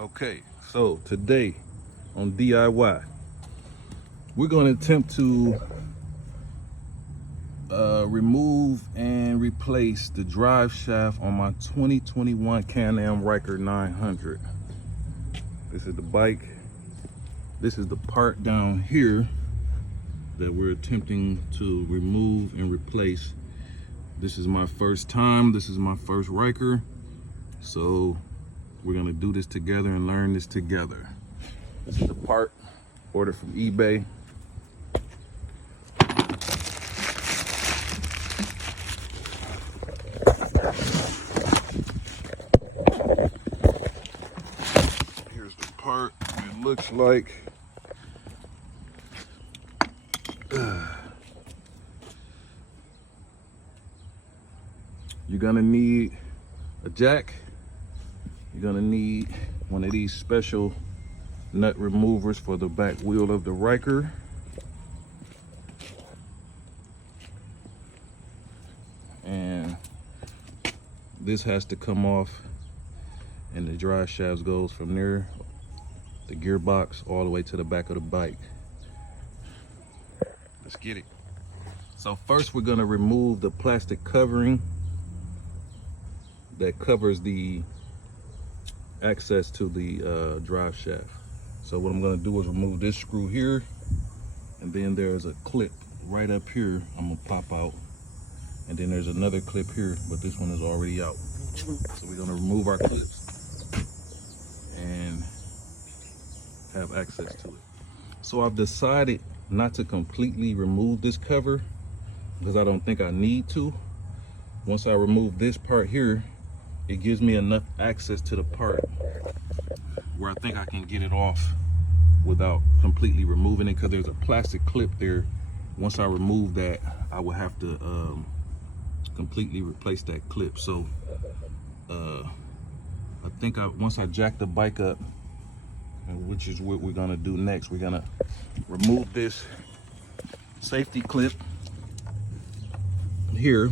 Okay, so today on DIY, we're going to attempt to remove and replace the drive shaft on my 2021 Can Am Ryker 900. This is the bike. This is the part down here that we're attempting to remove and replace. This is my first time. This is my first Ryker. So we're gonna do this together and learn this together. This is the part ordered from eBay. Here's the part. It looks like you're gonna need a jack. You're gonna need one of these special nut removers for the back wheel of the Ryker. And this has to come off, and the drive shaft goes from there, the gearbox, all the way to the back of the bike. Let's get it. So first we're gonna remove the plastic covering that covers the access to the drive shaft. So what I'm gonna do is remove this screw here, and then there's a clip right up here I'm gonna pop out, and then there's another clip here, but this one is already out. So we're gonna remove our clips and have access to it. So I've decided not to completely remove this cover because I don't think I need to. Once I remove this part here, it gives me enough access to the part where I think I can get it off without completely removing it, because there's a plastic clip there. Once I remove that, I would have to completely replace that clip. So I think once I jack the bike up, which is what we're gonna do next, we're gonna remove this safety clip here,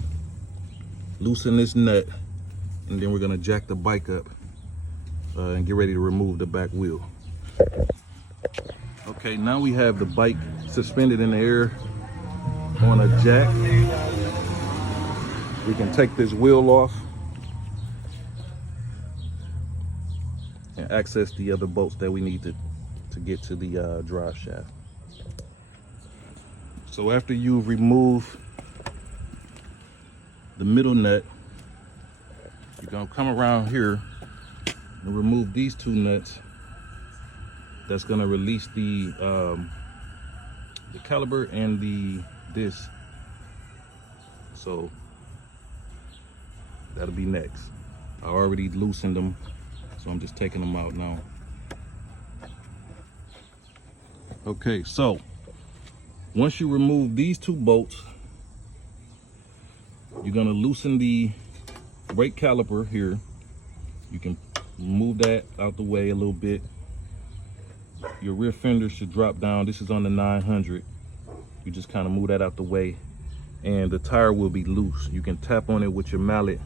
loosen this nut, and then we're gonna jack the bike up and get ready to remove the back wheel. Okay, now we have the bike suspended in the air on a jack. We can take this wheel off and access the other bolts that we need to get to the drive shaft. So after you've removed the middle nut, you're gonna come around here and remove these two nuts. That's gonna release the caliper and the disc. So that'll be next. I already loosened them, so I'm just taking them out now. Okay, so once you remove these two bolts, you're gonna loosen the brake caliper here. You can move that out the way a little bit. Your rear fender should drop down. This is on the 900. You just kind of move that out the way, and the tire will be loose. You can tap on it with your mallet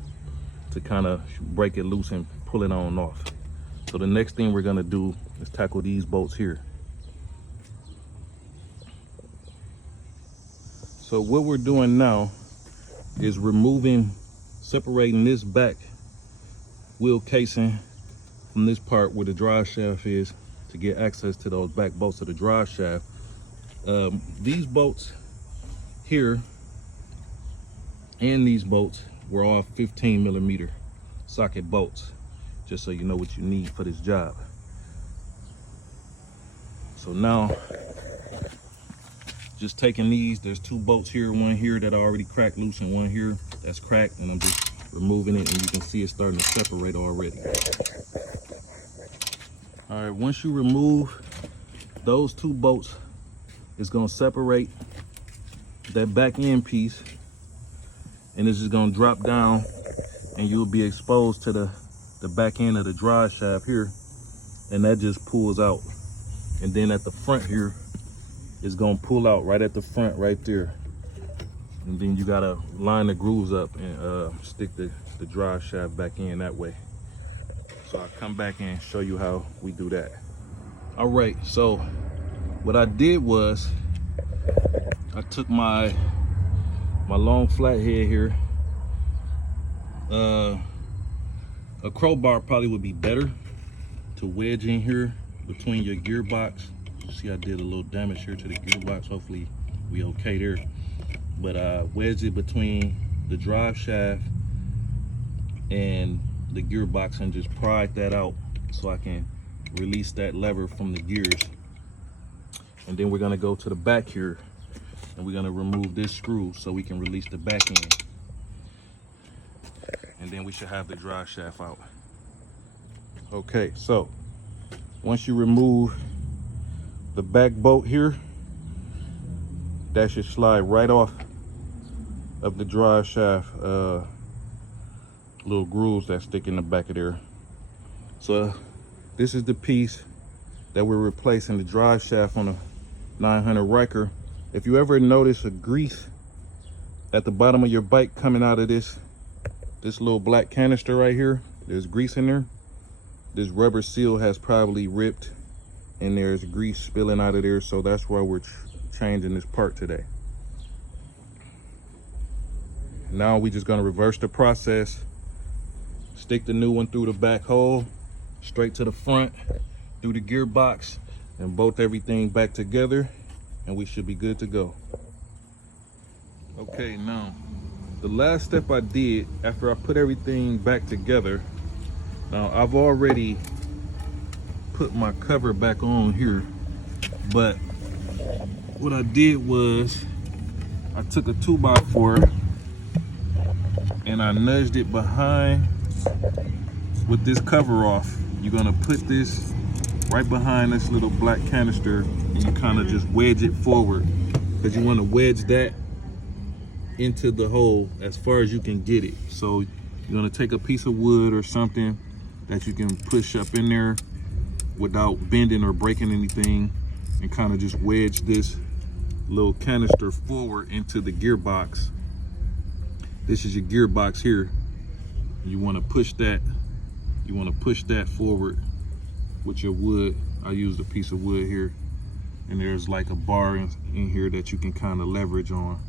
to kind of break it loose and pull it on off. So the next thing we're gonna do is tackle these bolts here. So what we're doing now is separating this back wheel casing from this part where the drive shaft is, to get access to those back bolts of the drive shaft. These bolts here and these bolts were all 15mm socket bolts, just so you know what you need for this job. So now, just taking these, there's two bolts here, one here that I already cracked loose and one here that's cracked, and I'm just removing it, and you can see it starting to separate already. All right, once you remove those two bolts, it's gonna separate that back end piece, and it's just gonna drop down, and you'll be exposed to the back end of the drive shaft here, and that just pulls out. And then at the front here, it's gonna pull out right at the front right there. And then you gotta line the grooves up and stick the drive shaft back in that way. So I'll come back and show you how we do that. All right, so what I did was I took my long flathead here. A crowbar probably would be better to wedge in here between your gearbox. See, I did a little damage here to the gearbox. Hopefully we okay there. But I wedged it between the drive shaft and the gearbox and just pried that out so I can release that lever from the gears. And then we're gonna go to the back here and we're gonna remove this screw so we can release the back end. And then we should have the drive shaft out. Okay, so once you remove the back bolt here, that should slide right off of the drive shaft little grooves that stick in the back of there. So this is the piece that we're replacing the drive shaft on a 900 Ryker. If you ever notice a grease at the bottom of your bike coming out of this little black canister right here, there's grease in there. This rubber seal has probably ripped and there's grease spilling out of there, so that's why we're changing this part today. Now we're just gonna reverse the process, stick the new one through the back hole, straight to the front, through the gearbox, and bolt everything back together, and we should be good to go. Okay, now, the last step I did after I put everything back together, now I've already put my cover back on here, but what I did was I took a 2x4 and I nudged it behind with this cover off. You're gonna put this right behind this little black canister and you kind of just wedge it forward, because you want to wedge that into the hole as far as you can get it. So you're gonna take a piece of wood or something that you can push up in there without bending or breaking anything, and kind of just wedge this little canister forward into the gearbox. This is your gearbox here. You want to push that. You want to push that forward with your wood. I used a piece of wood here, and there's like a bar in here that you can kind of leverage on.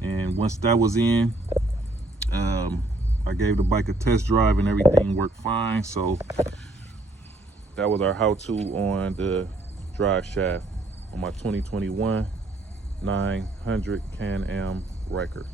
And once that was in, I gave the bike a test drive and everything worked fine. So that was our how-to on the drive shaft on my 2021 900 Can Am Ryker.